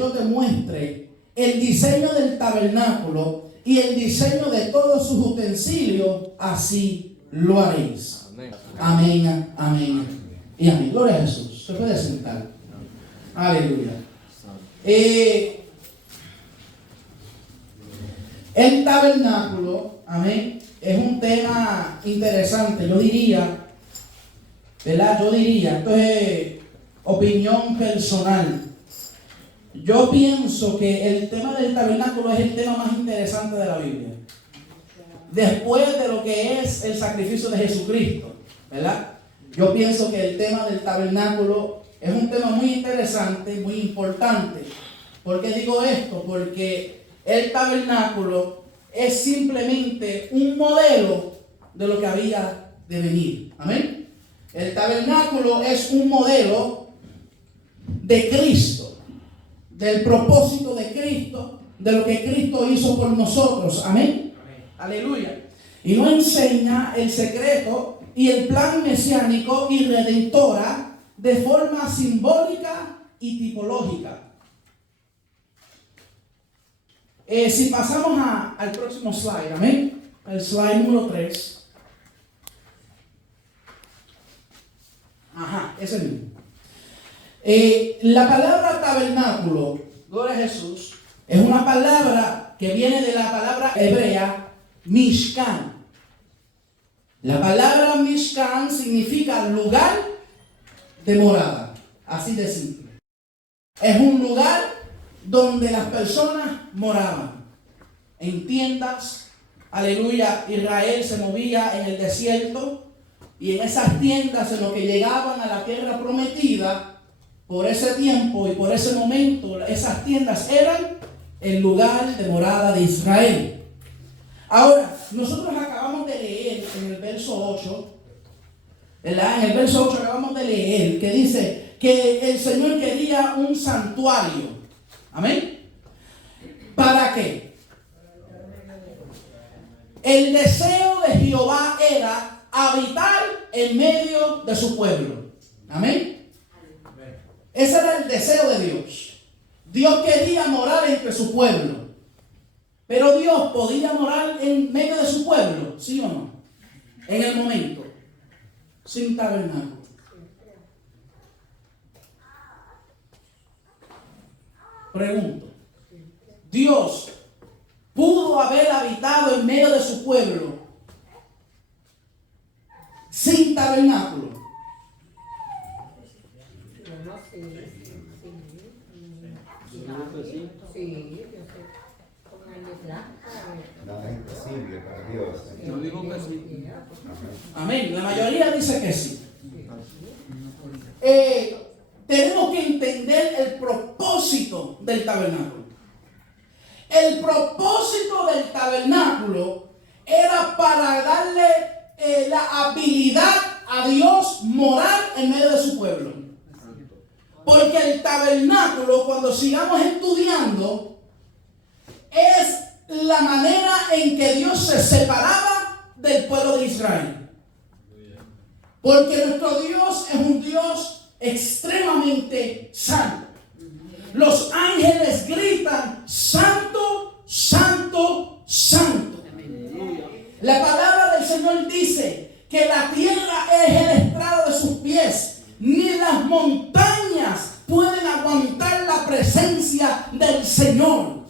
yo te muestre el diseño del tabernáculo y el diseño de todos sus utensilios, así lo haréis. Amén, amén y amén. Gloria a Jesús. Se puede sentar. Aleluya. El tabernáculo, amén, es un tema interesante. Yo diría, ¿verdad? Esto es opinión personal. Yo pienso que el tema del tabernáculo es el tema más interesante de la Biblia. Después de lo que es el sacrificio de Jesucristo, ¿verdad? Yo pienso que el tema del tabernáculo es un tema muy interesante, muy importante. ¿Por qué digo esto? Porque el tabernáculo es simplemente un modelo de lo que había de venir. ¿Amén? El tabernáculo es un modelo de Cristo, del propósito de Cristo, de lo que Cristo hizo por nosotros. Amén. Aleluya. Y nos enseña el secreto y el plan mesiánico y redentora de forma simbólica y tipológica. Si pasamos al próximo slide, amén. El slide número 3. Ajá, ese mismo. La palabra tabernáculo, gloria a Jesús, es una palabra que viene de la palabra hebrea Mishkan. La palabra Mishkan significa lugar de morada, así de simple. Es un lugar donde las personas moraban, en tiendas. Aleluya. Israel se movía en el desierto y en esas tiendas, en lo que llegaban a la tierra prometida, por ese tiempo y por ese momento, esas tiendas eran el lugar de morada de Israel. Ahora, nosotros acabamos de leer en el verso 8, ¿verdad? En el verso 8 acabamos de leer que dice que el Señor quería un santuario. ¿Amén? ¿Para qué? El deseo de Jehová era habitar en medio de su pueblo. ¿Amén? Ese era el deseo de Dios. Dios quería morar entre su pueblo. Pero Dios podía morar en medio de su pueblo, ¿sí o no? En el momento, sin tabernáculo. Pregunto, ¿Dios pudo haber habitado en medio de su pueblo sin tabernáculo? Nada es imposible para Dios. Yo digo que sí. Amén. La mayoría dice que sí. Tenemos que entender el propósito del tabernáculo. El propósito del tabernáculo era para darle la habilidad a Dios morar en medio de su pueblo. Porque el tabernáculo, cuando sigamos estudiando, es la manera en que Dios se separaba del pueblo de Israel. Porque nuestro Dios es un Dios extremadamente santo. Los ángeles gritan: santo, santo, santo. La palabra del Señor dice que la tierra es el estrado de sus pies, ni las montañas pueden aguantar la presencia del Señor.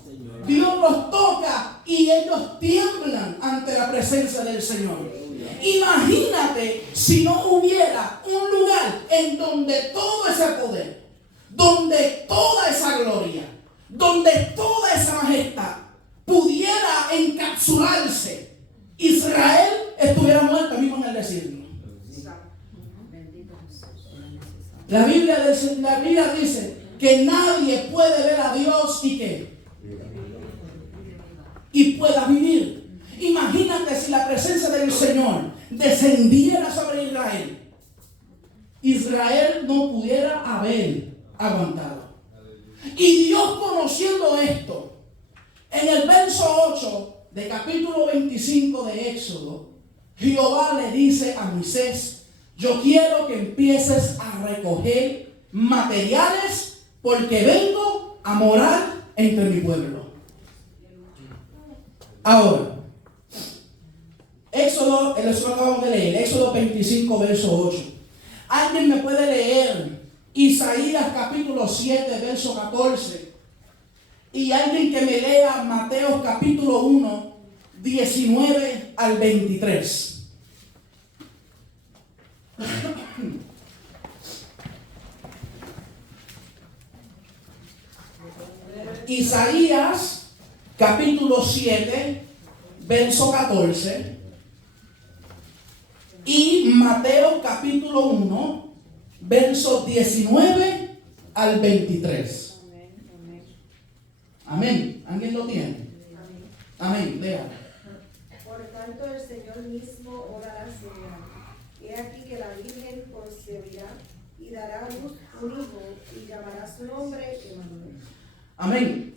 Dios los toca y ellos tiemblan ante la presencia del Señor. Imagínate si no hubiera un lugar en donde todo ese poder, donde toda esa gloria, donde toda esa majestad pudiera encapsularse. Israel estuviera muerto mismo en el desierto. La Biblia dice que nadie puede ver a Dios y pueda vivir. Imagínate si la presencia del Señor descendiera sobre Israel. Israel no pudiera haber aguantado. Y Dios, conociendo esto, en el verso 8 de capítulo 25 de Éxodo, Jehová le dice a Moisés: yo quiero que empieces a recoger materiales porque vengo a a morar entre mi pueblo. Ahora, Éxodo, el Éxodo acabamos de leer, Éxodo 25, verso 8. ¿Alguien me puede leer Isaías capítulo 7, verso 14? Y alguien que me lea Mateo capítulo 1, 19 al 23. Isaías capítulo 7, verso 14. Y Mateo capítulo 1, versos 19 al 23. Amén. ¿Alguien lo tiene? Amén. Lea. Por tanto, el Señor mismo orará señal. He aquí que la Virgen concebirá y dará a luz un hijo y llamará su nombre Emmanuel. Amén.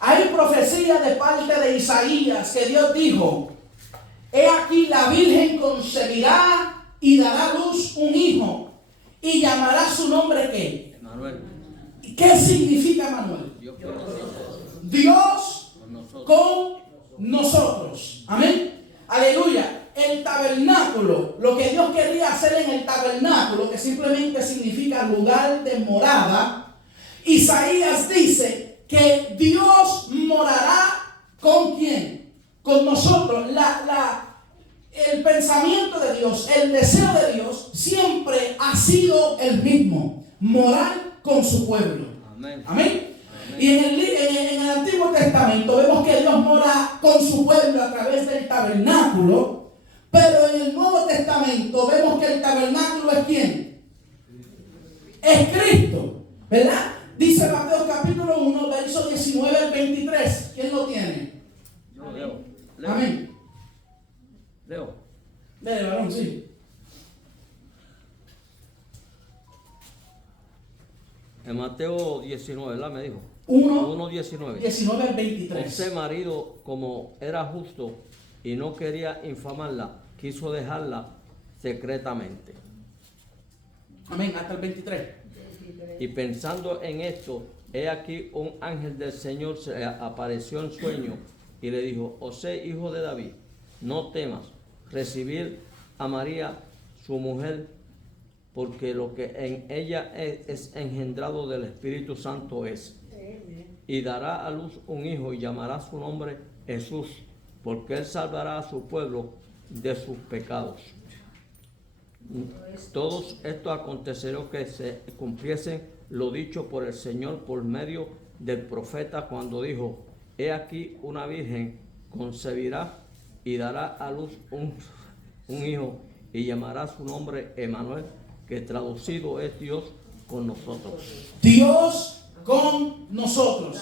Hay profecía de parte de Isaías que Dios dijo: he aquí la Virgen concebirá y dará a luz un hijo y llamará su nombre ¿qué? Emmanuel. ¿Qué significa Emmanuel? Dios con nosotros. Amén. Aleluya. El tabernáculo, lo que Dios quería hacer en el tabernáculo, que simplemente significa lugar de morada, Isaías dice que Dios morará ¿con quién? Con nosotros. El pensamiento de Dios, el deseo de Dios siempre ha sido el mismo: morar con su pueblo. Amén. Amén. Y en el Antiguo Testamento vemos que Dios mora con su pueblo a través del tabernáculo, pero en el Nuevo Testamento vemos que el tabernáculo es ¿quién? Es Cristo, ¿verdad? Dice Mateo capítulo 1, verso 19 al 23. ¿Quién lo tiene? Yo leo. Amén. Leo. Dele, varón, sí. En Mateo 19, ¿verdad? Me dijo. 1:19 1:19. al 23. Ese marido, como era justo y no quería infamarla, quiso dejarla secretamente. Amén, hasta el 23. Y pensando en esto, he aquí un ángel del Señor se apareció en sueño y le dijo: José, hijo de David, no temas recibir a María, su mujer, porque lo que en ella es engendrado del Espíritu Santo es. Y dará a luz un hijo y llamará su nombre Jesús, porque él salvará a su pueblo de sus pecados. Todos estos acontecerá que se cumpliese lo dicho por el Señor por medio del profeta cuando dijo: he aquí una virgen concebirá y dará a luz un hijo y llamará su nombre Emmanuel, que traducido es Dios con nosotros. Dios con nosotros.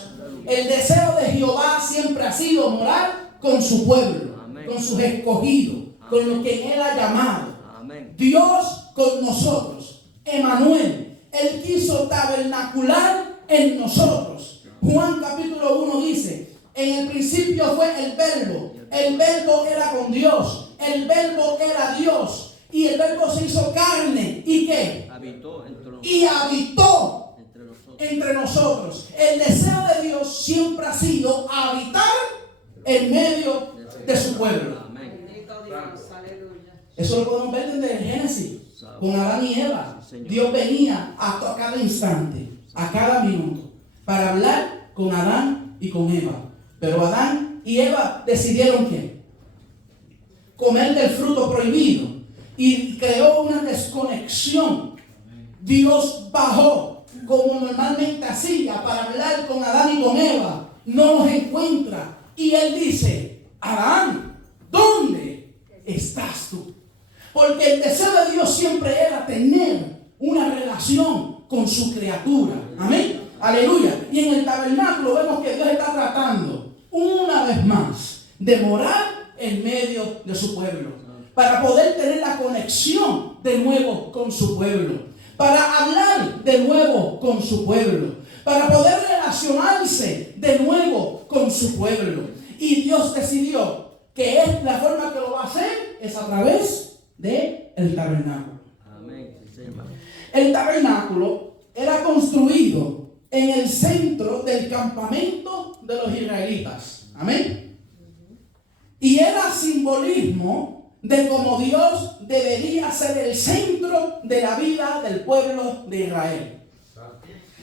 El deseo de Jehová siempre ha sido morar con su pueblo. Amén. Con sus escogidos. Amén. Con los que Él ha llamado. Amén. Dios con nosotros. Emmanuel. Él quiso tabernacular en nosotros. Juan capítulo 1 dice: en el principio fue el verbo era con Dios, el verbo era Dios, y el verbo se hizo carne, ¿y qué? Habitó entre nosotros. El deseo de Dios siempre ha sido habitar en medio de su pueblo. Amén. Eso lo podemos ver desde el Génesis, con Adán y Eva. Dios venía a cada instante, a cada minuto, para hablar con Adán y con Eva. Pero Adán y Eva decidieron ¿qué? Comer del fruto prohibido, y creó una desconexión. Dios bajó como normalmente hacía para hablar con Adán y con Eva. No los encuentra y él dice: Adán, ¿dónde estás tú? Porque el deseo de Dios siempre era tener una relación con su criatura. Amén. Aleluya. Y en el tabernáculo vemos que Dios está tratando una vez más de morar en medio de su pueblo, para poder tener la conexión de nuevo con su pueblo, para hablar de nuevo con su pueblo, para poder relacionarse de nuevo con su pueblo. Y Dios decidió que es la forma que lo va a hacer es a través del tabernáculo. Amén. El tabernáculo era construido en el centro del campamento de los israelitas. Amén. Y era simbolismo de cómo Dios debería ser el centro de la vida del pueblo de Israel.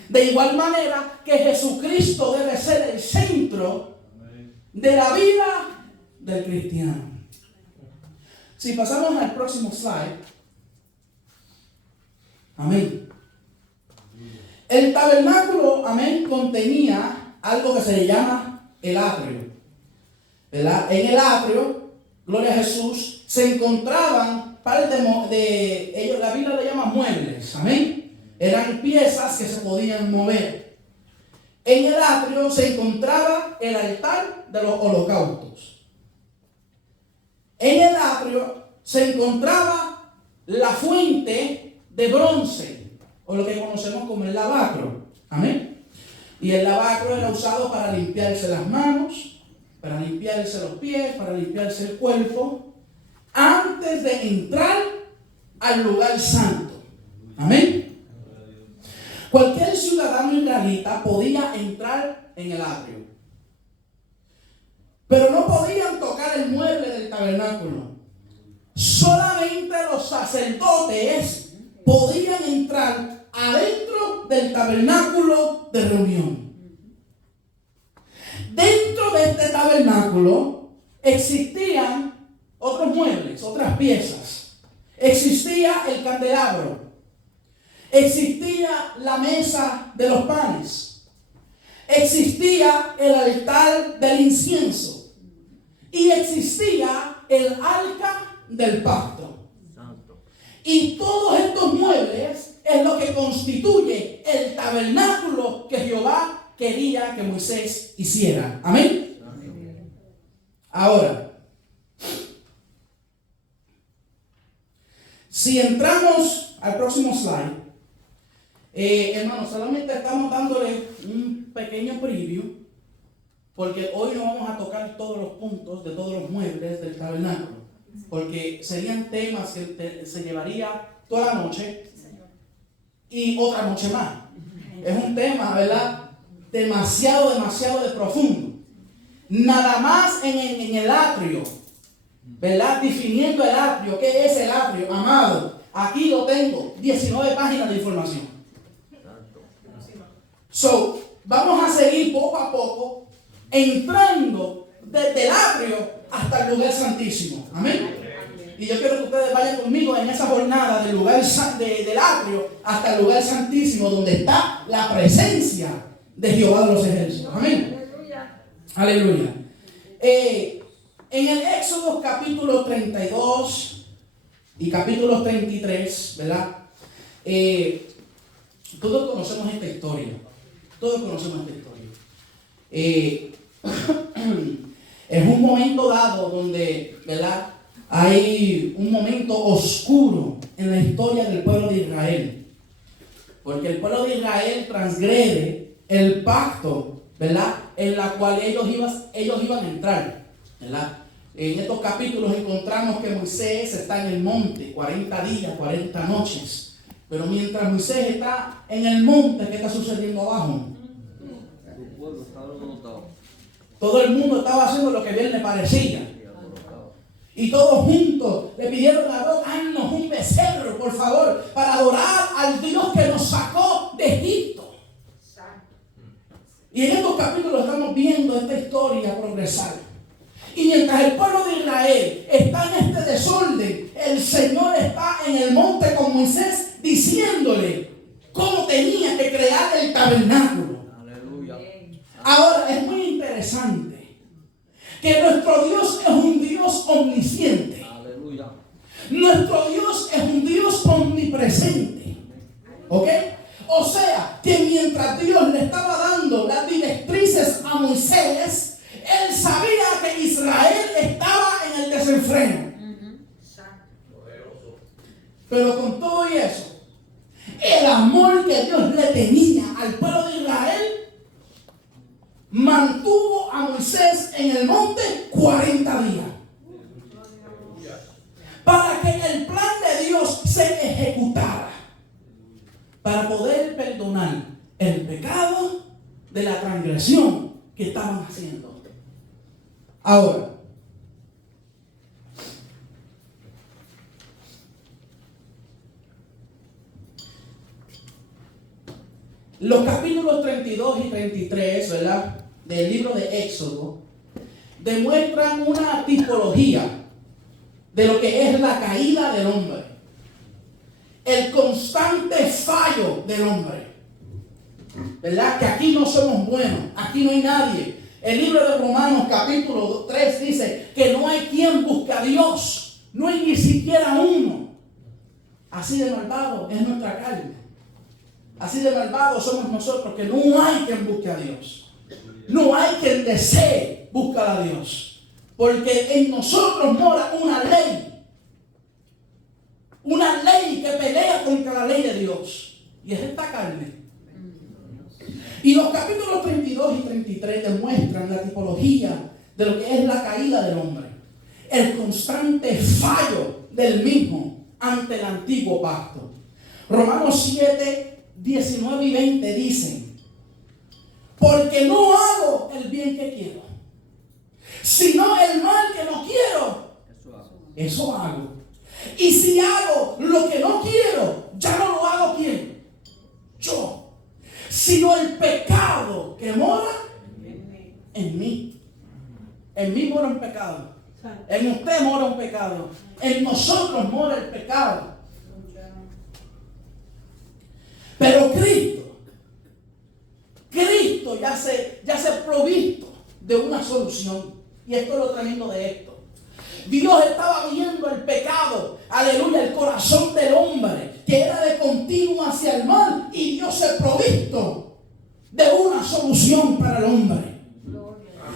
De igual manera que Jesucristo debe ser el centro de la vida del cristiano. Si pasamos al próximo slide. Amén. El tabernáculo, amén, contenía algo que se llama el atrio. ¿Verdad? En el atrio, gloria a Jesús, se encontraban parte de ellos, la Biblia le llama muebles. Amén. Eran piezas que se podían mover. En el atrio se encontraba el altar de los holocaustos. En el atrio se encontraba la fuente de bronce, o lo que conocemos como el lavacro. Amén. Y el lavacro era usado para limpiarse las manos, para limpiarse los pies, para limpiarse el cuerpo, antes de entrar al lugar santo. Amén. Cualquier ciudadano israelita podía entrar en el atrio, pero no podían tocar el mueble del tabernáculo. Solamente los sacerdotes podían entrar adentro del tabernáculo de reunión. Dentro de este tabernáculo existían otros muebles, otras piezas. Existía el candelabro. Existía la mesa de los panes. Existía el altar del incienso. Y existía el arca del pacto. Y todos estos muebles es lo que constituye el tabernáculo que Jehová quería que Moisés hiciera. Amén. Ahora, si entramos al próximo slide, hermanos, solamente estamos dándole un pequeño preview, porque hoy no vamos a tocar todos los puntos de todos los muebles del tabernáculo, porque serían temas que se llevaría toda la noche y otra noche más. Es un tema, ¿verdad?, demasiado de profundo. Nada más en el atrio, ¿verdad?, definiendo el atrio. ¿Qué es el atrio? Amado, aquí lo tengo, 19 páginas de información. So, vamos a seguir poco a poco entrando desde el atrio hasta el lugar santísimo. Amén. Y yo quiero que ustedes vayan conmigo en esa jornada del lugar del atrio hasta el lugar santísimo, donde está la presencia de Jehová de los ejércitos. Amén. Aleluya. En el Éxodo capítulo 32 y capítulo 33, ¿verdad? Todos conocemos esta historia. Todos conocemos esta historia. Es un momento dado donde, ¿verdad?, hay un momento oscuro en la historia del pueblo de Israel. Porque el pueblo de Israel transgrede el pacto, ¿verdad?, en la cual ellos iban a entrar, ¿verdad? En estos capítulos encontramos que Moisés está en el monte 40 días, 40 noches. Pero mientras Moisés está en el monte, ¿qué está sucediendo abajo? Todo el mundo estaba haciendo lo que bien le parecía. Y todos juntos le pidieron a Dios: haznos un becerro, por favor, para adorar al Dios que nos sacó de Egipto. Y en estos capítulos estamos viendo esta historia progresar. Y mientras el pueblo de Israel está en este desorden, el Señor está en el monte con Moisés diciéndole cómo tenía que crear el tabernáculo. Aleluya. Ahora, es muy interesante que nuestro Dios es un Dios omnisciente. Aleluya. Nuestro Dios es un Dios omnipresente. ¿Ok? O sea, que mientras Dios le estaba dando las directrices a Moisés, él sabía que Israel estaba en el desenfreno. Pero con todo y eso, el amor que Dios le tenía al pueblo de Israel mantuvo a Moisés en el monte 40 días. Para que el plan de Dios se ejecutara. Para poder perdonar el pecado transgresión que estaban haciendo. Ahora, los capítulos 32 y 33, ¿verdad?, del libro de Éxodo, demuestran una tipología de lo que es la caída del hombre, el constante fallo del hombre, ¿verdad? Que aquí no somos buenos, aquí no hay nadie. El libro de Romanos capítulo 3 dice que no hay quien busque a Dios, no hay ni siquiera uno. Así de malvado es nuestra carne, así de malvados somos nosotros, que no hay quien busque a Dios, no hay quien desee buscar a Dios, porque en nosotros mora una ley que pelea contra la ley de Dios, y es esta carne. Y los capítulos 32 y 33 demuestran la tipología de lo que es la caída del hombre, el constante fallo del mismo ante el antiguo pacto. Romanos 7, 19 y 20 dicen: porque no hago el bien que quiero, sino el mal que no quiero, eso hago. Y si hago lo que no quiero, ya no lo hago ¿quién? Yo. Sino el pecado que mora en mí. En mí mora un pecado. En usted mora un pecado. En nosotros mora el pecado. Pero Cristo ya se provisto de una solución. Y esto es lo tremendo de esto. Dios estaba viendo el pecado, aleluya, el corazón del hombre, que era de continuo hacia el mal, y Dios se provisto de una solución para el hombre.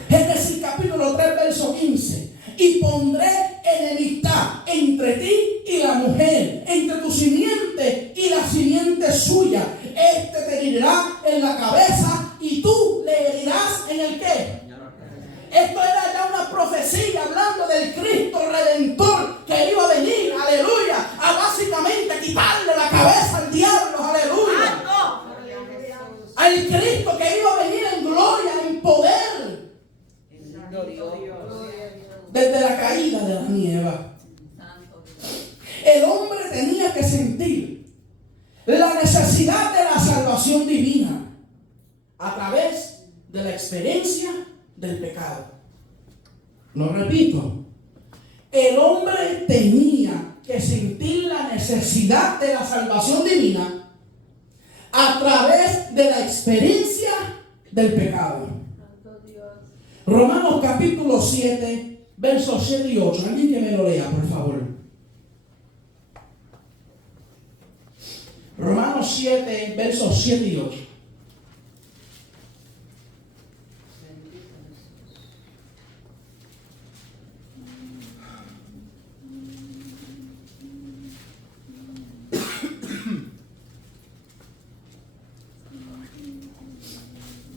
Génesis capítulo 3, verso 15. Y pondré enemistad entre ti y la mujer, entre tu simiente y la simiente suya. Este te herirá en la cabeza y tú le herirás en el ¿qué? Esto era ya una profecía hablando del Cristo Redentor que iba a venir, aleluya, a básicamente quitarle la cabeza al diablo, aleluya. Al Cristo que iba a venir en gloria, en poder. Desde la caída de Adán y Eva, el hombre tenía que sentir la necesidad de la salvación divina a través de la experiencia del pecado. Lo repito, el hombre tenía que sentir la necesidad de la salvación divina a través de la experiencia del pecado. Romanos capítulo 7, versos 7 y 8. Alguien que me lo lea, por favor. Romanos 7, versos 7 y 8.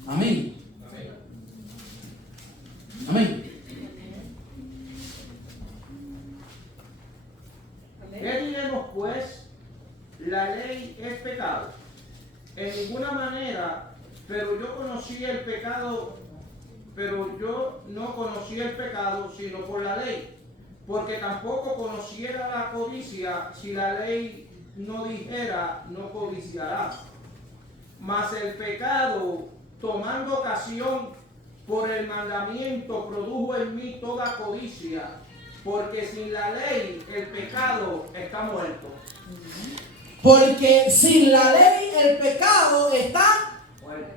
Amén. Amén. ¿Qué diremos pues? La ley es pecado. En ninguna manera, pero yo no conocía el pecado sino por la ley, porque tampoco conociera la codicia si la ley no dijera no codiciarás. Mas el pecado, tomando ocasión por el mandamiento, produjo en mí toda codicia, porque sin la ley el pecado está muerto. Porque sin la ley el pecado está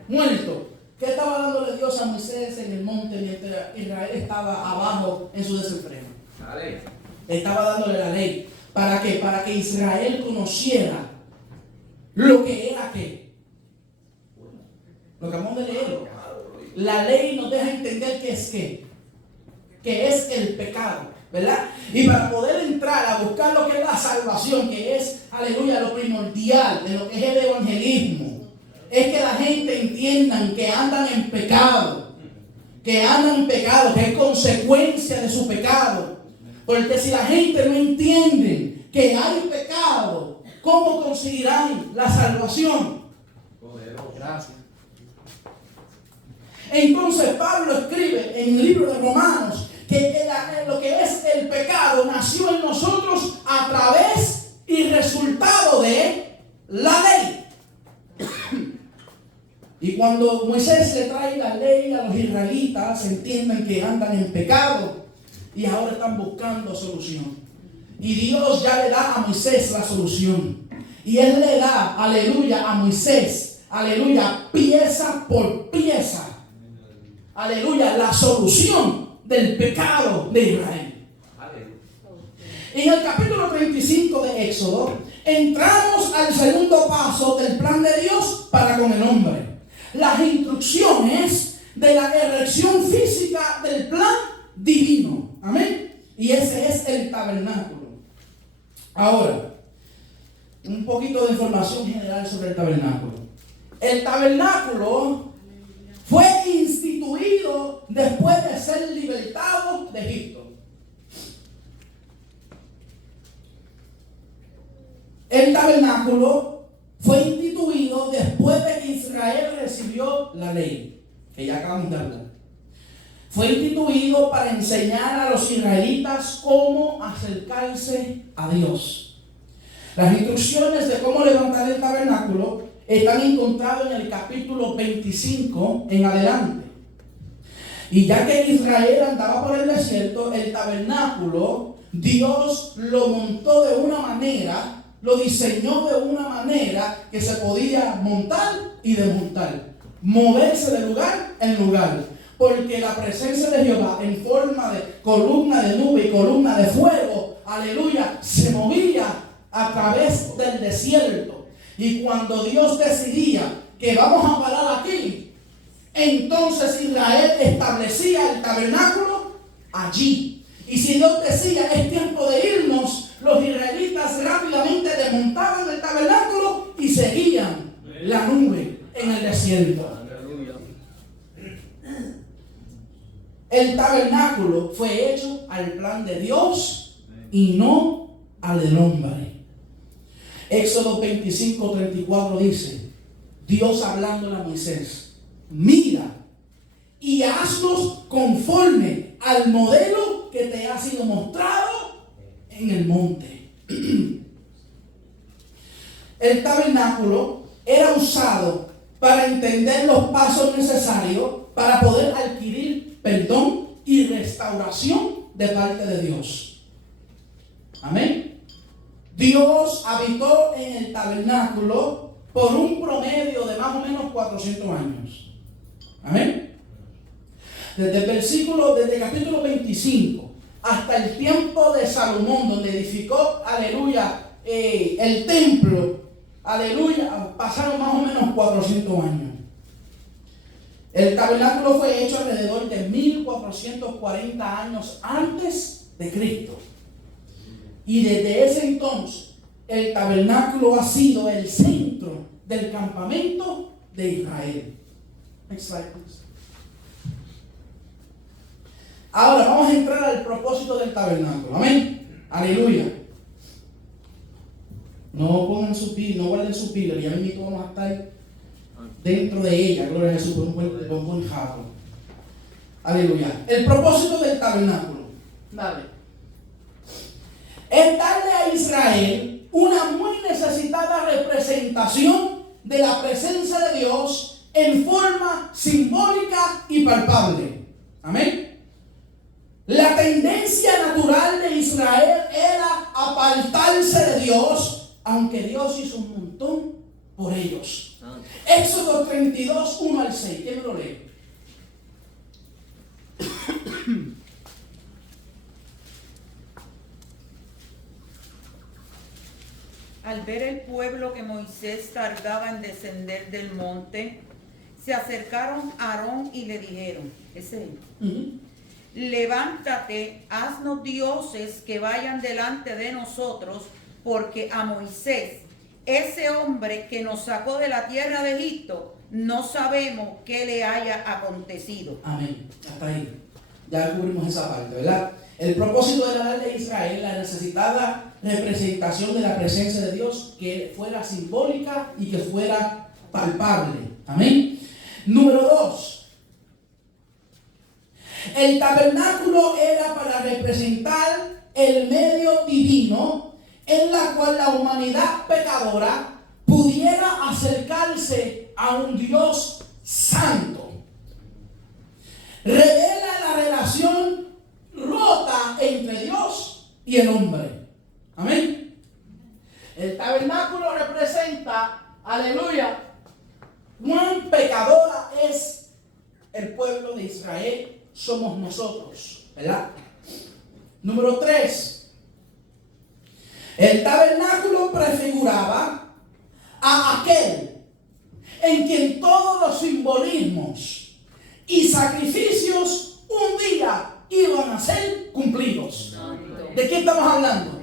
muerto. ¿Qué estaba dándole Dios a Moisés en el monte mientras Israel estaba abajo en su desenfreno? La ley. Estaba dándole la ley. ¿Para qué? Para que Israel conociera lo que era qué. Lo que acabamos de leer. La ley nos deja entender que es qué. Que es el pecado, ¿verdad? Y para poder entrar a buscar lo que es la salvación, que es, aleluya, lo primordial de lo que es el evangelismo, es que la gente entienda que andan en pecado, que es consecuencia de su pecado. Porque si la gente no entiende que hay pecado, ¿cómo conseguirán la salvación? Poderoso. Gracias. Entonces Pablo escribe en el libro de Romanos que lo que es el pecado nació en nosotros a través y resultado de la ley. Y cuando Moisés le trae la ley a los israelitas, entienden que andan en pecado y ahora están buscando solución. Y Dios ya le da a Moisés la solución. Y Él le da, aleluya, a Moisés, aleluya, pieza por pieza, aleluya, la solución del pecado de Israel. En el capítulo 35 de Éxodo, entramos al segundo paso del plan de Dios para con el hombre. Las instrucciones de la erección física del plan divino. Amén. Y ese es el tabernáculo. Ahora, un poquito de información general sobre el tabernáculo. El tabernáculo fue instituido después de ser libertado de Egipto. El tabernáculo fue instituido después de que Israel recibió la ley, que ya acabamos de hablar. Fue instituido para enseñar a los israelitas cómo acercarse a Dios. Las instrucciones de cómo levantar el tabernáculo están encontradas en el capítulo 25 en adelante. Y ya que Israel andaba por el desierto, el tabernáculo, Dios lo montó de una manera, lo diseñó de una manera que se podía montar y desmontar, moverse de lugar en lugar, porque la presencia de Jehová en forma de columna de nube y columna de fuego, aleluya, se movía a través del desierto. Y cuando Dios decidía que vamos a parar aquí, entonces Israel establecía el tabernáculo allí. Y si Dios decía es tiempo de irnos, los israelitas rápidamente desmontaban el tabernáculo y seguían la nube en el desierto. El tabernáculo fue hecho al plan de Dios y no al del hombre. Éxodo 25:34 dice, Dios hablándole a Moisés, mira y hazlos conforme al modelo que te ha sido mostrado en el monte. El tabernáculo era usado para entender los pasos necesarios para poder adquirir perdón y restauración de parte de Dios. Amén. Dios habitó en el tabernáculo por un promedio de más o menos 400 años. Amén. Desde el capítulo 25 hasta el tiempo de Salomón, donde edificó, aleluya, el templo, aleluya, pasaron más o menos 400 años. El tabernáculo fue hecho alrededor de 1440 años antes de Cristo. Y desde ese entonces, el tabernáculo ha sido el centro del campamento de Israel. Next slide, please. Ahora vamos a entrar al propósito del tabernáculo. Amén. Aleluya. No pongan su pila, no guarden su pila, ya mismo vamos a estar dentro de ella. Gloria a Jesús, con un buen jato. Aleluya. El propósito del tabernáculo. Dale. Es darle a Israel una muy necesitada representación de la presencia de Dios en forma simbólica y palpable. Amén. La tendencia natural de Israel era apartarse de Dios, aunque Dios hizo un montón por ellos. Éxodo 32, 1 al 6. ¿Quién me lo lee? Al ver el pueblo que Moisés tardaba en descender del monte, se acercaron a Aarón y le dijeron, levántate, haznos dioses que vayan delante de nosotros, porque a Moisés, ese hombre que nos sacó de la tierra de Egipto, no sabemos qué le haya acontecido. Amén. Hasta ahí. Ya cubrimos esa parte, ¿verdad? El propósito de la ley de Israel, la necesitada representación de la presencia de Dios, que fuera simbólica y que fuera palpable. Amén. Número 2. El tabernáculo era para representar el medio divino en la cual la humanidad pecadora pudiera acercarse a un Dios santo. Revela la relación rota entre Dios y el hombre. Amén. El tabernáculo representa, aleluya, cuán pecadora es el pueblo de Israel, somos nosotros, ¿verdad? Número 3. El tabernáculo prefiguraba a aquel en quien todos los simbolismos y sacrificios un día iban a ser cumplidos. ¿De qué estamos hablando?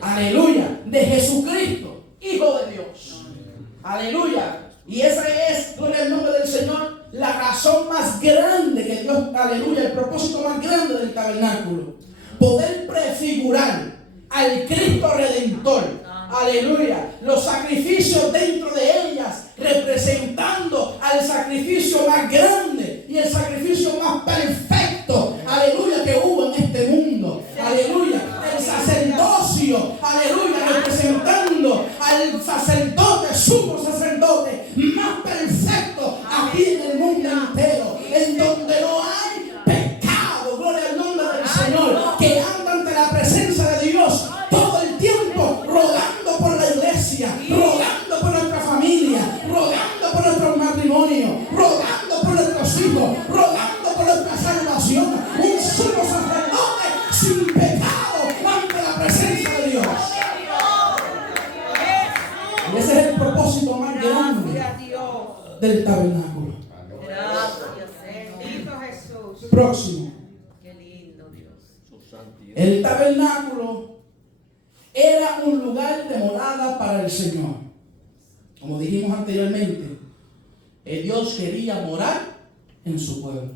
Aleluya, de Jesucristo, Hijo de Dios. Aleluya. Y esa es, gloria al nombre del Señor, la razón más grande que Dios, aleluya, el propósito más grande del tabernáculo. Poder prefigurar al Cristo Redentor. Aleluya. Los sacrificios dentro de ellas representando al sacrificio más grande y el sacrificio más perfecto. Aleluya, que hubo en este mundo. Aleluya. El sacerdocio. Aleluya. Representando al sacerdote, sumo sacerdote más perfecto aquí en el mundo entero. En donde no hay pecado. Gloria al nombre del Señor. Que anda ante la presencia de Dios todo el tiempo, rogando por la iglesia, rogando por nuestra familia, rogando por nuestro matrimonio, rogando por nuestros hijos, rogando por nuestra salvación. Un sumo sacerdote sin pecado ante la presencia de Dios. Y ese es el propósito más grande del tabernáculo. Bendito Jesús. Próximo. Qué lindo, Dios. Su santidad. El tabernáculo era un lugar de morada para el Señor. Como dijimos anteriormente, Dios quería morar en su pueblo.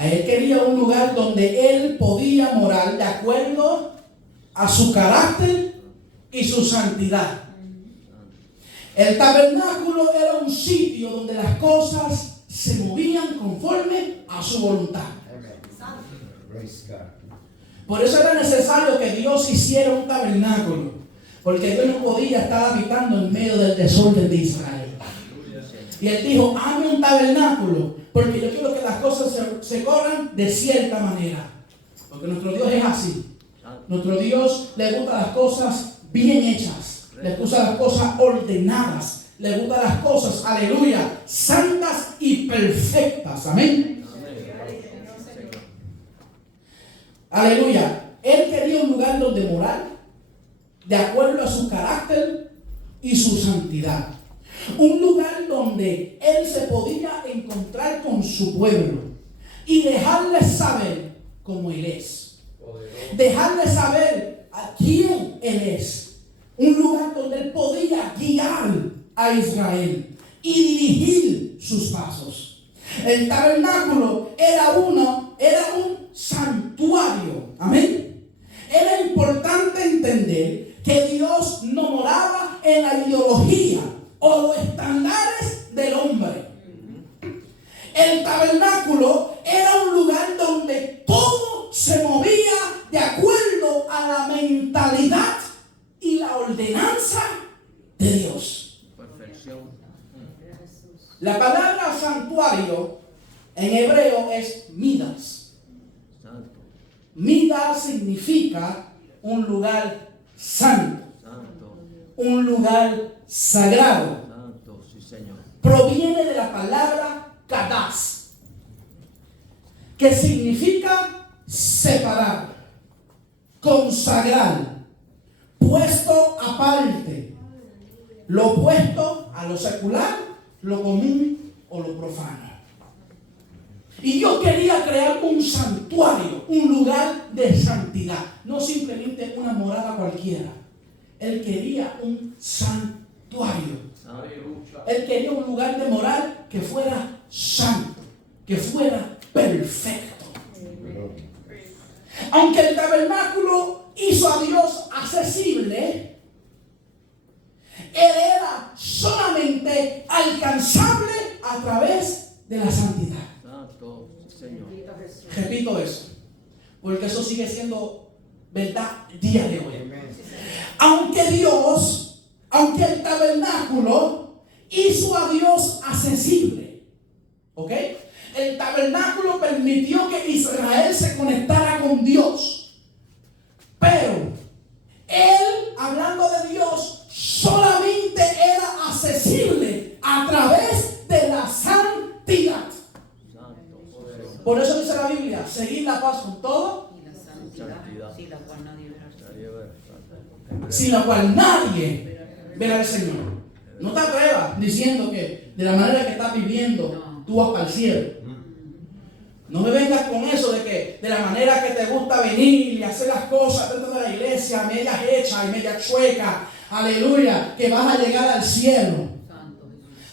Él quería un lugar donde Él podía morar de acuerdo a su carácter y su santidad. El tabernáculo era un sitio donde las cosas se movían conforme a su voluntad. Praise God. Por eso era necesario que Dios hiciera un tabernáculo, porque Dios no podía estar habitando en medio del desorden de Israel. Y Él dijo, hazme un tabernáculo, porque yo quiero que las cosas se corran de cierta manera. Porque nuestro Dios es así. Nuestro Dios le gusta las cosas bien hechas, le gustan las cosas ordenadas, le gustan las cosas, aleluya, santas y perfectas. Amén. Aleluya. Él quería un lugar donde morar de acuerdo a su carácter y su santidad. Un lugar donde Él se podía encontrar con su pueblo y dejarles saber cómo Él es. Dejarles saber a quién Él es. Un lugar donde Él podía guiar a Israel y dirigir sus pasos. El tabernáculo era un santuario. Amén. Era importante entender que Dios no moraba en la ideología o los estándares del hombre. El tabernáculo era un lugar donde todo se movía de acuerdo a la mentalidad y la ordenanza de Dios. Perfección. La palabra santuario en hebreo es midas. Santo. Midas significa un lugar santo, Santo. un lugar sagrado. Santo. Sí, Señor. Proviene de la palabra kadas, que significa separar, consagrar, puesto aparte, lo opuesto a lo secular, lo común o lo profano. Y Dios quería crear un santuario, un lugar de santidad, no simplemente una morada cualquiera. Él quería un santuario. Él quería un lugar de morar que fuera santo, que fuera perfecto. Aunque el tabernáculo hizo a Dios accesible, Él era solamente alcanzable a través de la santidad. Santo. Señor. Repito eso, porque eso sigue siendo verdad día de hoy. Aunque el tabernáculo hizo a Dios accesible, ¿ok? El tabernáculo permitió que Israel se conectara con Dios, pero él, hablando de Dios, solamente era accesible a través de la santidad. Santo, poderoso. Por eso dice la Biblia, seguid la paz con todo, Y la santidad, sin la cual nadie verá. sin la cual nadie verá al Señor. No te atrevas diciendo que de la manera que estás viviendo tú vas para el cielo. No me vengas con eso de que de la manera que te gusta venir y hacer las cosas dentro de la iglesia, medias hechas y medias chuecas, aleluya, que vas a llegar al cielo.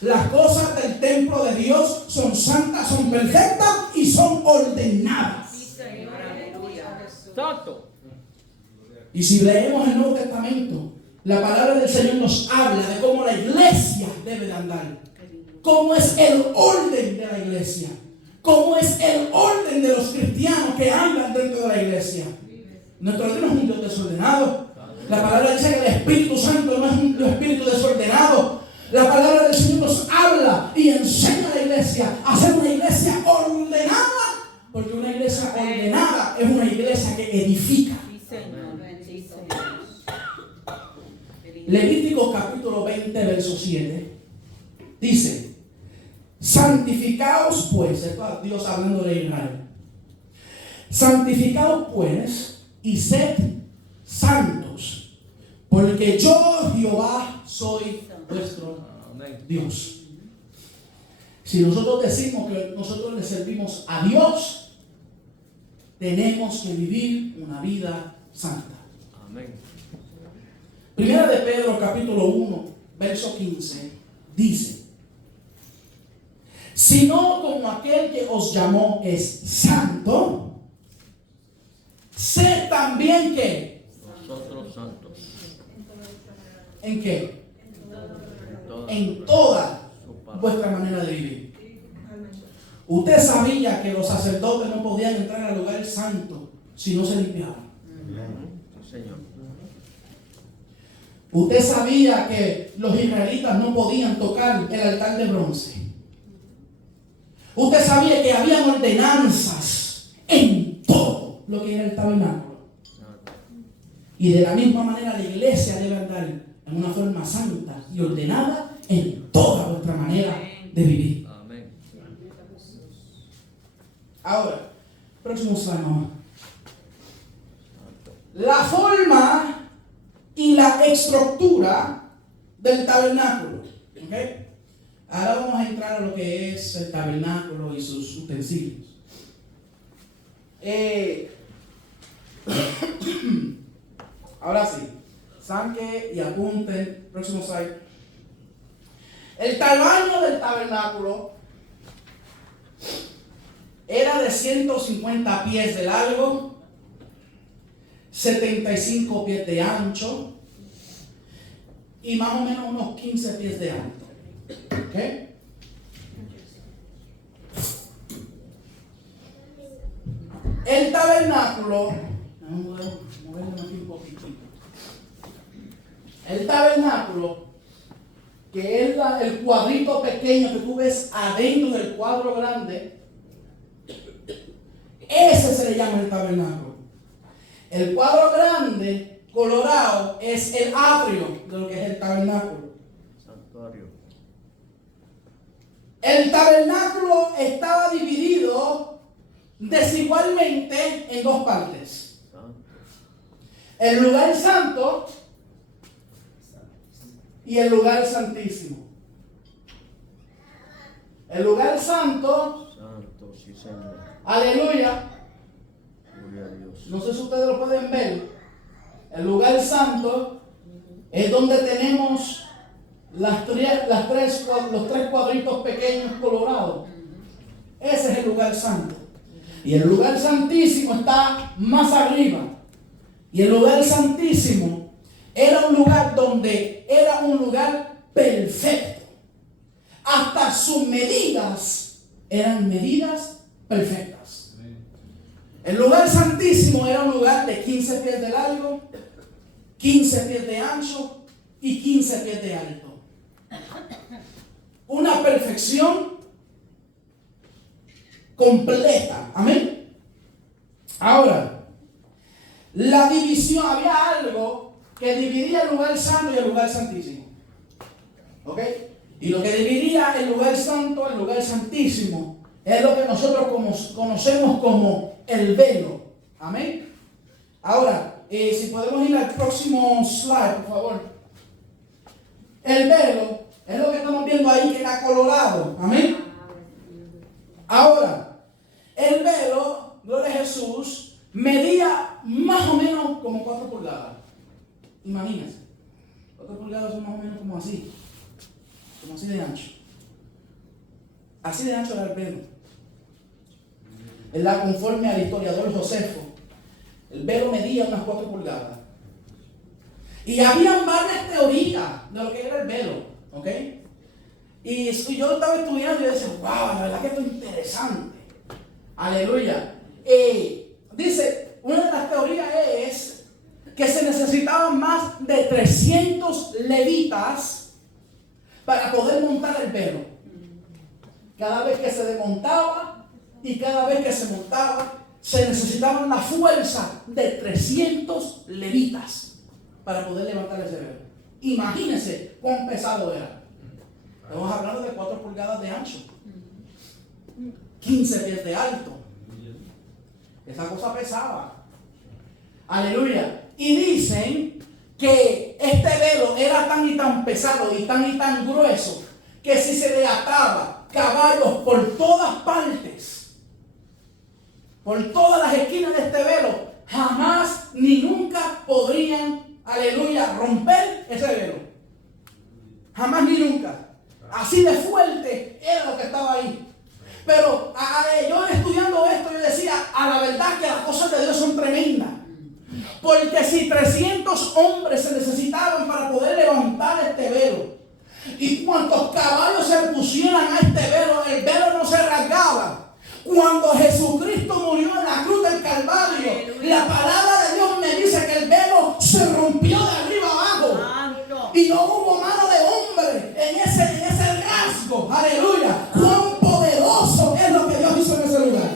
Las cosas del templo de Dios son santas, son perfectas y son ordenadas. Santo. Y si leemos el Nuevo Testamento, la palabra del Señor nos habla de cómo la iglesia debe de andar. Cómo es el orden de la iglesia. Cómo es el orden de los cristianos que andan dentro de la iglesia. Nuestro Dios no es un Dios desordenado. La palabra dice que el Espíritu Santo no es un espíritu desordenado. La palabra del Señor nos habla y enseña a la iglesia a ser una iglesia ordenada. Porque una iglesia ordenada es una iglesia que edifica. Levítico capítulo 20, verso 7 dice: santificaos pues, Dios hablando de Israel, santificaos pues y sed santos, porque yo Jehová soy vuestro Dios. Si nosotros decimos que nosotros le servimos a Dios, tenemos que vivir una vida santa. Amén. Primera de Pedro capítulo 1, verso 15 dice: sino como aquel que os llamó es santo, sed también que Nosotros santos. ¿en qué? Toda En toda su palabra. vuestra manera de vivir. Usted sabía que los sacerdotes no podían entrar al lugar santo si no se limpiaban. Sí, Señor. Usted sabía que los israelitas no podían tocar el altar de bronce. Usted sabía que había ordenanzas en todo lo que era el tabernáculo. Santo. Y de la misma manera la iglesia debe andar en una forma santa y ordenada en toda vuestra manera de vivir. Amén. Ahora, próximo slide, mamá. Santo. La forma y la estructura del tabernáculo. ¿Okay? Ahora vamos a entrar a lo que es el tabernáculo y sus utensilios. Ahora sí, saque y apunten. Próximo slide. El tamaño del tabernáculo era de 150 pies de largo, 75 pies de ancho y más o menos unos 15 pies de alto. ¿Ok? El tabernáculo, vamos a moverlo aquí un poquitito. El tabernáculo, que es el cuadrito pequeño que tú ves adentro del cuadro grande, ese se le llama el tabernáculo. El cuadro grande, colorado, es el atrio de lo que es el tabernáculo. Santuario. El tabernáculo estaba dividido desigualmente en dos partes. Santo. El lugar santo y el lugar santísimo. El lugar santo, Santo, sí, Señor. aleluya, Gloria a Dios. no sé si ustedes lo pueden ver. El lugar santo es donde tenemos los tres cuadritos pequeños colorados. Ese es el lugar santo. Y el lugar santísimo está más arriba. Y el lugar santísimo era un lugar donde era un lugar perfecto. Hasta sus medidas eran medidas perfectas. El lugar santísimo era un lugar de 15 pies de largo, 15 pies de ancho y 15 pies de alto. Una perfección completa. Amén. Ahora, la división, había algo que dividía el lugar santo y el lugar santísimo. ¿Ok? Y lo que dividía el lugar santo y el lugar santísimo es lo que nosotros conocemos como el velo. Amén. Ahora, si podemos ir al próximo slide, por favor. El velo es lo que estamos viendo ahí, que era colorado. Amén. Ahora, el velo, gloria a Jesús, medía más o menos como 4 pulgadas. Imagínense. 4 pulgadas son más o menos como así de ancho. Así de ancho era el velo. ¿Verdad? Conforme al historiador Josefo, el velo medía unas 4 pulgadas. Y habían varias teorías de lo que era el velo, ¿ok? Y yo estaba estudiando y decía, wow, la verdad que esto es interesante. Aleluya. Dice, una de las teorías es que se necesitaban más de 300 levitas para poder montar el velo. Cada vez que se desmontaba y cada vez que se montaba, se necesitaban la fuerza de 300 levitas para poder levantar ese velo. Imagínense cuán pesado era. Estamos hablando de 4 pulgadas de ancho, 15 pies de alto. Esa cosa pesaba. Aleluya. Y dicen que este velo era tan y tan pesado y tan grueso que si se le ataba caballos por todas partes, por todas las esquinas de este velo, jamás ni nunca podrían, aleluya, romper ese velo. Jamás ni nunca. Así de fuerte era lo que estaba ahí. Pero yo estudiando esto, yo decía, a la verdad que las cosas de Dios son tremendas. Porque si 300 hombres se necesitaban para poder levantar este velo, y cuantos caballos se pusieran a este velo, el velo no se rasgaba. Cuando Jesucristo murió en la cruz del Calvario, la palabra de Dios me dice que el velo se rompió de arriba abajo. Y no hubo mano de hombre en ese rasgo. Aleluya. Cuán poderoso es lo que Dios hizo en ese lugar.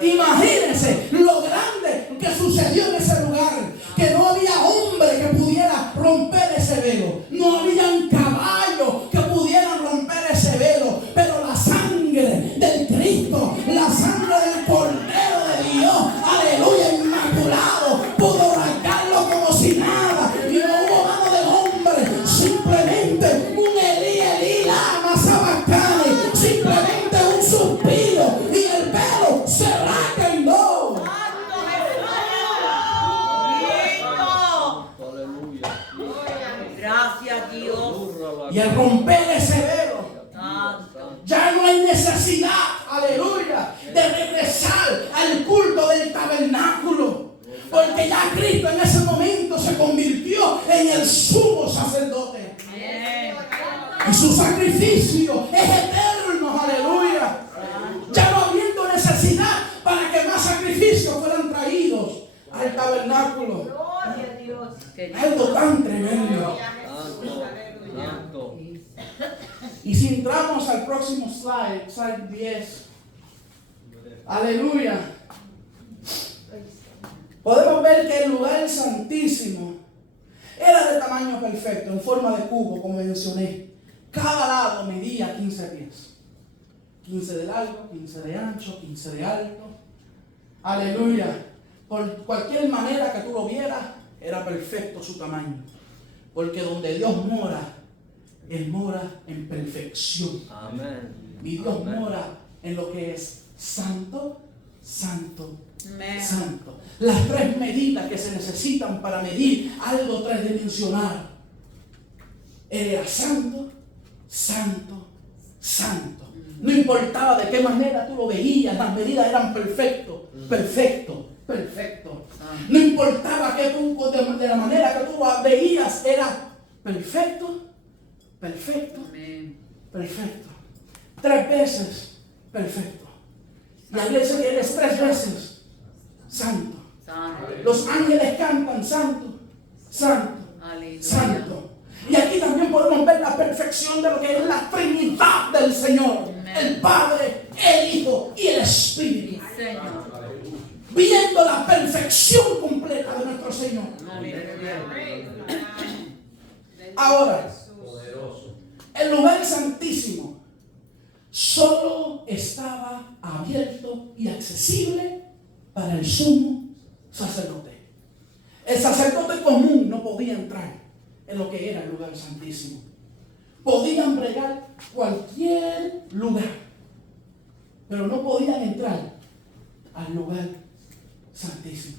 Imagínense lo grande que sucedió en ese lugar, que no había hombre que pudiera romper ese velo, no habían caballos que pudieran romper ese velo, pero la sangre del Cristo, la sangre del Cordero de Dios, aleluya, inmaculado, pudo arrancarlo como si nada, y no hubo mano de hombre, simplemente un Elí, Elí, lama sabactani, simplemente un suspiro, y el velo se rasga en dos. Gracias, Dios. Y al romper ese velo, ya no hay necesidad, aleluya, de regresar al culto del tabernáculo. Porque ya Cristo en ese momento se convirtió en el sumo sacerdote. Y su sacrificio es eterno, aleluya. Ya no habiendo necesidad para que más sacrificios fueran traídos al tabernáculo. Gloria a Dios. Algo tan tremendo. Santo. Y si entramos al próximo slide 10. Aleluya. Podemos ver que el lugar santísimo era de tamaño perfecto, en forma de cubo, como mencioné. Cada lado medía 15 pies. 15 de largo, 15 de ancho, 15 de alto. Aleluya. Por cualquier manera que tú lo vieras, era perfecto su tamaño. Porque donde Dios mora, Él mora en perfección. Amén. Y Dios Amén. mora en lo que es santo, santo, Amén. santo. Las 3 medidas que se necesitan para medir algo tridimensional. Era santo, santo, santo. No importaba de qué manera tú lo veías, las medidas eran perfecto. No importaba que tú, de la manera que tú lo veías, era perfecto. Amén. 3 veces perfecto. La iglesia que eres 3 veces santo. Santo. Los ángeles cantan santo, santo, Aleluya. santo. Y aquí también podemos ver la perfección de lo que es la Trinidad del Señor. Amén. El Padre, el Hijo y el Espíritu. Sí, Señor. Viendo la perfección completa de nuestro Señor. Ahora, el lugar santísimo solo estaba abierto y accesible para el sumo sacerdote. El sacerdote común no podía entrar en lo que era el lugar santísimo. Podían bregar cualquier lugar, pero no podían entrar al lugar santísimo.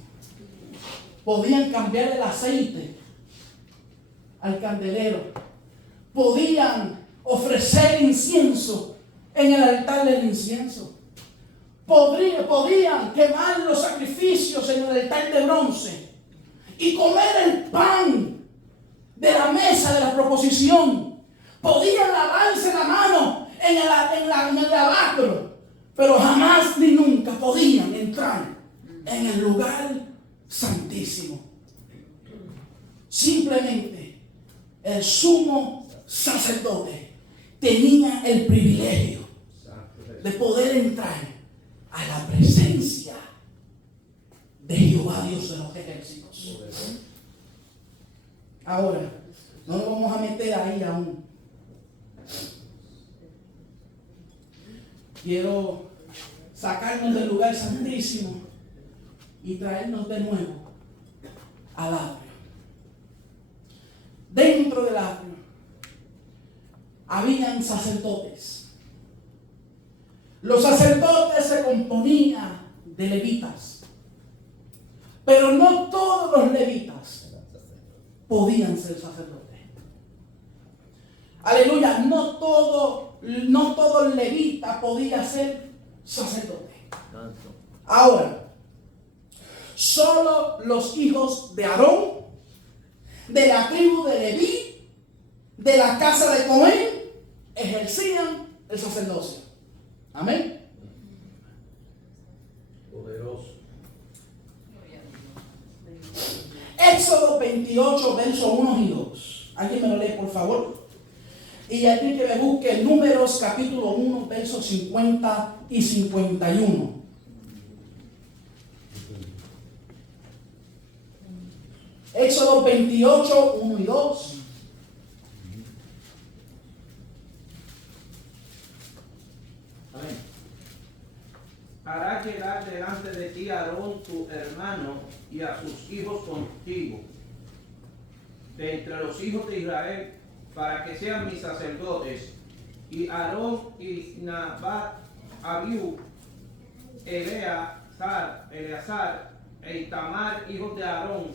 Podían cambiar el aceite al candelero. Podían ofrecer incienso en el altar del incienso. Podían quemar los sacrificios en el altar de bronce y comer el pan de la mesa de la proposición. Podían lavarse la mano en el lavacro, pero jamás ni nunca podían entrar en el lugar santísimo. Simplemente el sumo sacerdote tenía el privilegio de poder entrar a la presencia de Jehová Dios de los ejércitos. Ahora, no nos vamos a meter ahí aún. Quiero sacarnos del lugar santísimo y traernos de nuevo al atrio. Dentro del atrio habían sacerdotes. Los sacerdotes se componían de levitas, pero no todos los levitas podían ser sacerdotes. Aleluya, no todo levita podía ser sacerdote. Ahora, solo los hijos de Aarón, de la tribu de Leví, de la casa de Cohen, ejercían el sacerdocio. Amén. Poderoso. Éxodo 28, versos 1 y 2. ¿Alguien me lo lee, por favor? Y aquí que me busque Números capítulo 1, versos 50 y 51. Éxodo 28, 1 y 2. Hará llegar delante de ti a Aarón tu hermano y a sus hijos contigo, de entre los hijos de Israel, para que sean mis sacerdotes. Y Aarón y Nadab, Abiú, Eleazar e Itamar, hijos de Aarón,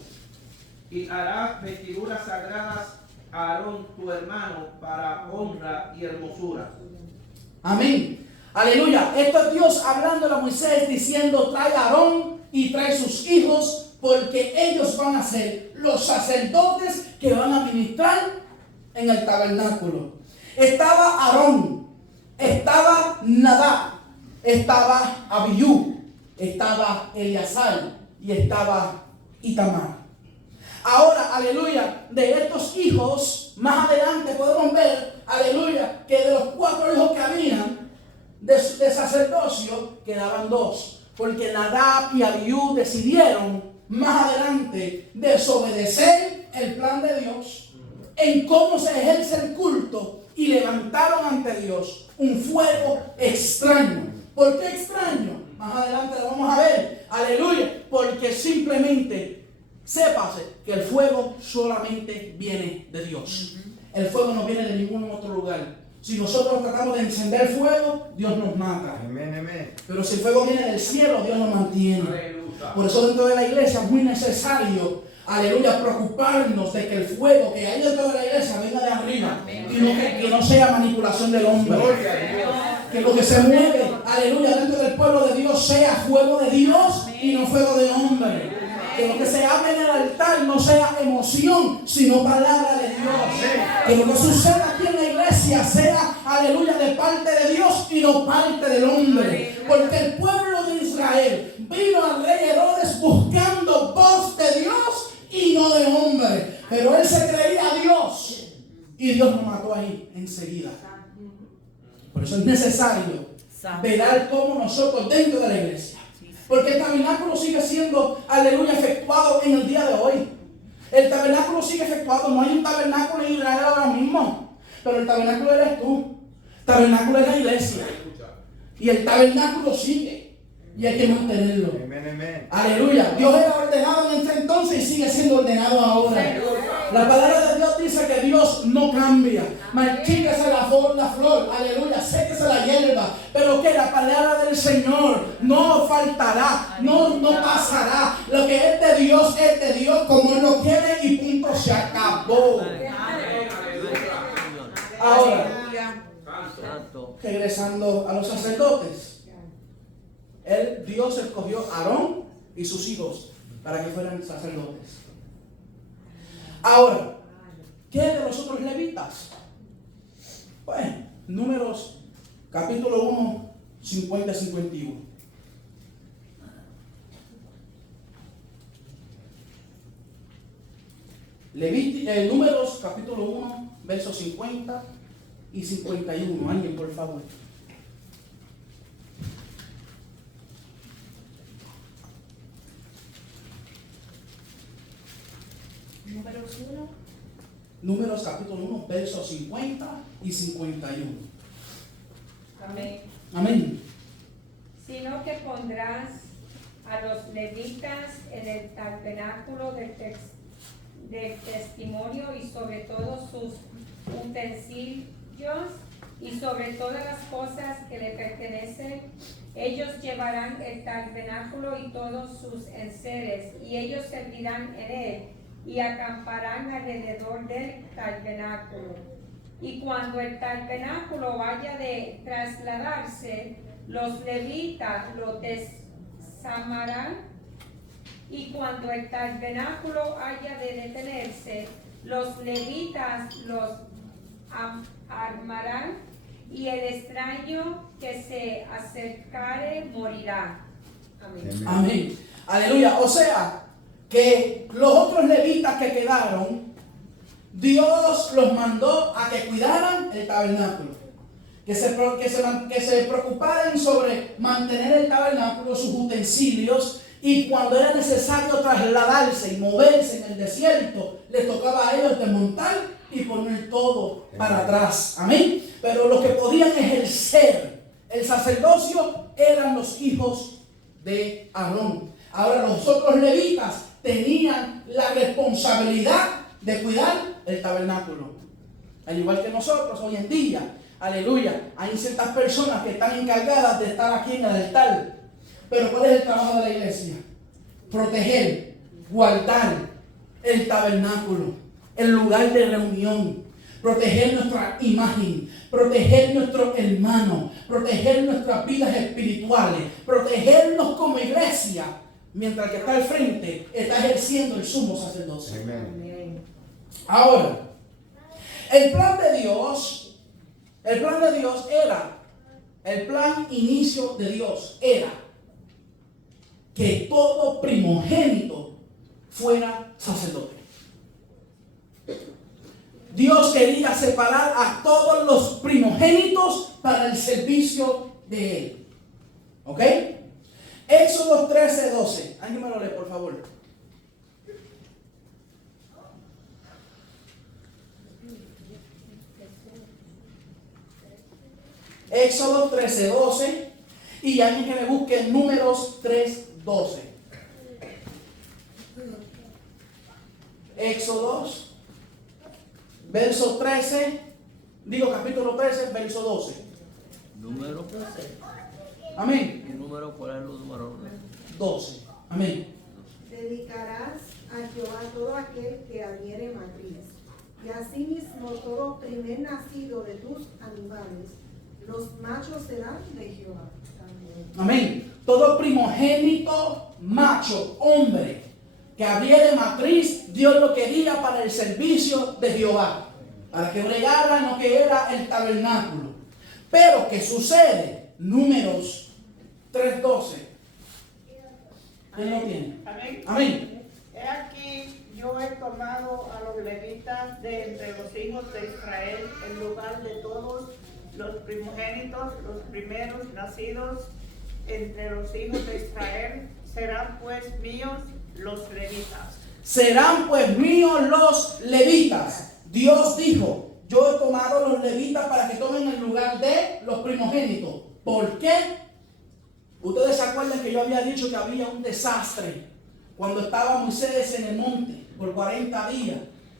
y harás vestiduras sagradas a Aarón tu hermano para honra y hermosura. Amén. Aleluya. Esto es Dios hablando a Moisés diciendo: trae a Aarón y trae sus hijos, porque ellos van a ser los sacerdotes que van a ministrar en el tabernáculo. Estaba Aarón, estaba Nadab, estaba Abiú, estaba Eleazar y estaba Itamar. Ahora, aleluya, de estos hijos, más adelante podemos ver, aleluya, que de los 4 hijos que habían de sacerdocio, quedaban 2. Porque Nadab y Abiú decidieron más adelante desobedecer el plan de Dios en cómo se ejerce el culto y levantaron ante Dios un fuego extraño. ¿Por qué extraño? Más adelante lo vamos a ver. Aleluya. Porque simplemente sépase que el fuego solamente viene de Dios. El fuego no viene de ningún otro lugar. Si nosotros tratamos de encender fuego, Dios nos mata. Amén, amén. Pero si el fuego viene del cielo, Dios nos mantiene. Aleluya. Por eso dentro de la iglesia es muy necesario, aleluya, preocuparnos de que el fuego que hay dentro de la iglesia venga de arriba. Y que no sea manipulación del hombre. Gloria a Dios. Que lo que se mueve, aleluya, dentro del pueblo de Dios sea fuego de Dios y no fuego de hombre. Que lo que se hable en el altar no sea emoción, sino palabra de Dios. Que lo que suceda aquí en la iglesia sea, aleluya, de parte de Dios y no parte del hombre. Porque el pueblo de Israel vino al rey Herodes buscando voz de Dios y no de hombre. Pero él se creía a Dios y Dios lo mató ahí enseguida. Por eso es necesario velar como nosotros dentro de la iglesia. Porque el tabernáculo sigue siendo, aleluya, efectuado en el día de hoy. El tabernáculo sigue efectuado. No hay un tabernáculo en Israel ahora mismo. Pero el tabernáculo eres tú. El tabernáculo es la iglesia. Y el tabernáculo sigue. Y hay que mantenerlo. Amén, amén. Aleluya. Dios era ordenado en ese entonces y sigue siendo ordenado ahora. La palabra de Dios dice que Dios no cambia. Marchítese la flor. Aleluya. Séquese la hierba. Pero que la palabra del Señor no faltará. No pasará. Lo que es de Dios como Él lo quiere y punto. Se acabó. Ahora, regresando a los sacerdotes. Dios escogió a Aarón y sus hijos para que fueran sacerdotes. Ahora, ¿qué de los otros levitas? Bueno, Números capítulo 1, 50-51. Números capítulo 1, versos 50 y 51. Alguien, por favor. Números capítulo 1, versos 50 y 51. Amén. Amén. Sino que pondrás a los levitas en el tabernáculo del testimonio y sobre todos sus utensilios y sobre todas las cosas que le pertenecen. Ellos llevarán el tabernáculo y todos sus enseres, y ellos servirán en él y acamparán alrededor del tabernáculo. Y cuando el tabernáculo vaya de trasladarse, los levitas lo desarmarán, y cuando el tabernáculo haya de detenerse, los levitas los armarán, y el extraño que se acercare morirá. Amén. Amén. Aleluya. O sea, que los otros levitas que quedaron, Dios los mandó a que cuidaran el tabernáculo. Que se preocuparan sobre mantener el tabernáculo, sus utensilios, y cuando era necesario trasladarse y moverse en el desierto, les tocaba a ellos desmontar y poner todo para atrás. Amén. Pero los que podían ejercer el sacerdocio eran los hijos de Aarón. Ahora los otros levitas tenían la responsabilidad de cuidar el tabernáculo. Al igual que nosotros hoy en día, aleluya, hay ciertas personas que están encargadas de estar aquí en el altar. Pero ¿cuál es el trabajo de la iglesia? Proteger, guardar el tabernáculo, el lugar de reunión, proteger nuestra imagen, proteger nuestros hermanos, proteger nuestras vidas espirituales, protegernos como iglesia, mientras que está al frente, está ejerciendo el sumo sacerdocio. Amén. Ahora, el plan de Dios era, el plan inicio de Dios era que todo primogénito fuera sacerdote. Dios quería separar a todos los primogénitos para el servicio de Él. ¿Ok? Éxodo 13:12. Alguien me lo lee, por favor. Éxodo 13:12. Y alguien que me busque Números 3:12. Éxodo, verso 13, capítulo 13, verso 12. Número 13. Amén. ¿Qué número? ¿Cuál es el número? 12. Amén. Dedicarás a Jehová todo aquel que adhiere matriz, y asimismo todo primer nacido de tus animales. Los machos serán de Jehová. Amén. Todo primogénito macho, hombre, que abriera matriz, Dios lo quería para el servicio de Jehová, para que bregara en lo que era el tabernáculo. Pero ¿qué sucede? Números 3:12. ¿Quién lo tiene? Amén. Amén. He aquí, yo he tomado a los levitas de entre los hijos de Israel en lugar de todos los primogénitos, los primeros nacidos entre los hijos de Israel, serán pues míos los levitas. Serán pues míos los levitas. Dios dijo, yo he tomado los levitas para que tomen el lugar de los primogénitos. ¿Por qué? Ustedes se acuerdan que yo había dicho que había un desastre cuando estaba Moisés en el monte por 40 días.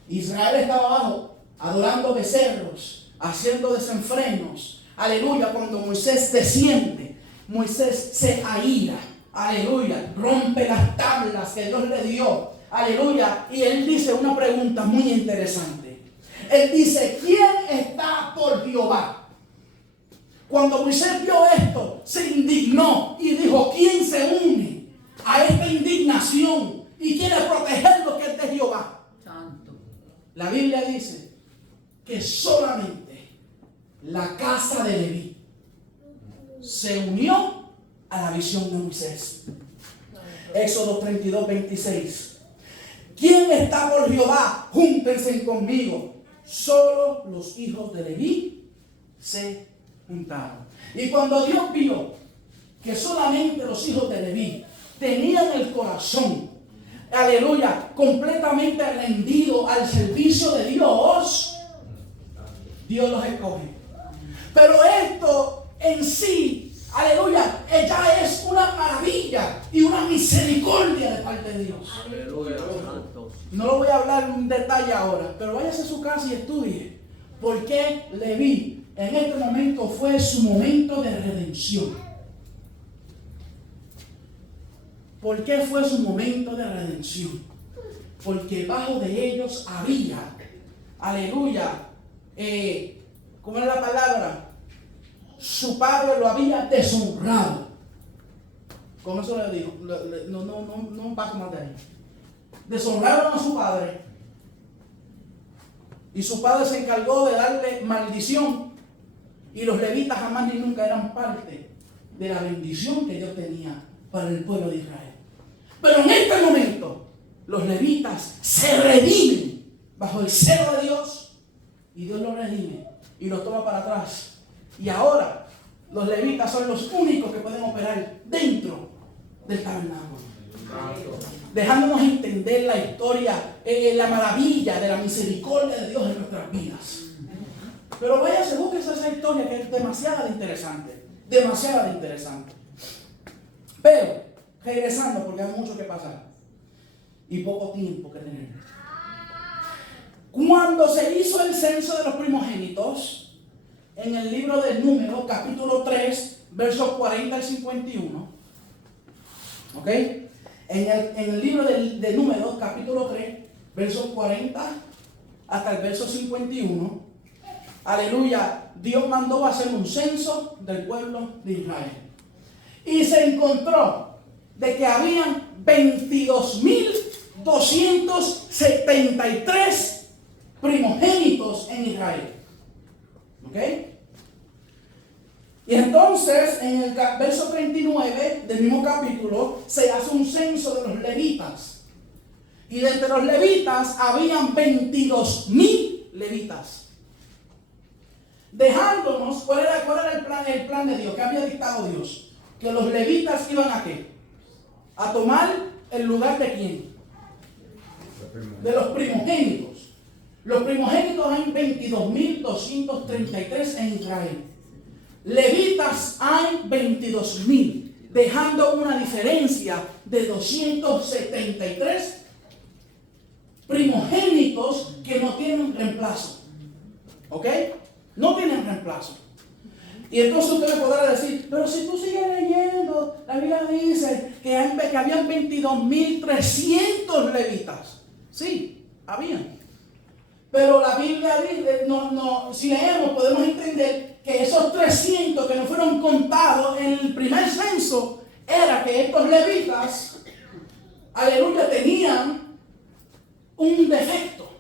Israel estaba abajo adorando becerros, haciendo desenfrenos. Aleluya, cuando Moisés desciende, Moisés se aira. Aleluya, rompe las tablas que Dios le dio. Aleluya, y él dice una pregunta muy interesante. Él dice, ¿quién está por Jehová? Cuando Moisés vio esto, se indignó y dijo, ¿quién se une a esta indignación y quiere proteger lo que es de Jehová? Santo. La Biblia dice que solamente la casa de Leví se unió a la visión de Moisés. Éxodo 32:26. ¿Quién está por Jehová? Júntense conmigo. Solo los hijos de Leví se juntaron. Y cuando Dios vio que solamente los hijos de Leví tenían el corazón, aleluya, completamente rendido al servicio de Dios, Dios los escoge. Pero esto en sí, aleluya, ya es una maravilla y una misericordia de parte de Dios. Aleluya, santo. No lo voy a hablar en detalle ahora, pero váyase a su casa y estudie por qué Leví en este momento fue su momento de redención. ¿Por qué fue su momento de redención? Porque bajo de ellos había, aleluya, ¿cómo es la palabra? Su padre lo había deshonrado. Con eso le digo, no paso más de ahí. Deshonraron a su padre y su padre se encargó de darle maldición, y los levitas jamás ni nunca eran parte de la bendición que Dios tenía para el pueblo de Israel. Pero en este momento los levitas se redimen bajo el celo de Dios, y Dios los redime y los toma para atrás, y ahora los levitas son los únicos que pueden operar dentro del tabernáculo, dejándonos entender la historia, la maravilla de la misericordia de Dios en nuestras vidas. Pero váyase, búsquese esa historia que es demasiado interesante. Demasiado interesante. Pero, regresando, porque hay mucho que pasar y poco tiempo que tener. Cuando se hizo el censo de los primogénitos, en el libro de Números, capítulo 3, versos 40 al 51, ¿ok? En el libro de Números, capítulo 3, versos 40 hasta el verso 51, aleluya, Dios mandó a hacer un censo del pueblo de Israel. Y se encontró de que habían 22.273 primogénitos en Israel. ¿Ok? Y entonces, en el verso 39 del mismo capítulo, se hace un censo de los levitas. Y de entre los levitas, habían 22.000 levitas. Dejándonos, ¿cuál era el plan de Dios? ¿Qué había dictado Dios? Que los levitas iban a ¿qué? A tomar el lugar de ¿quién? De los primogénitos. Los primogénitos hay 22.233 en Israel. Levitas hay 22.000, dejando una diferencia de 273 primogénitos que no tienen reemplazo. ¿Ok? No tienen reemplazo. Y entonces usted me podrá decir, pero si tú sigues leyendo, la Biblia dice que habían 22.300 levitas. Sí, habían. Pero la Biblia dice, si leemos podemos entender que esos 300 que no fueron contados en el primer censo, era que estos levitas aleluya, tenían un defecto.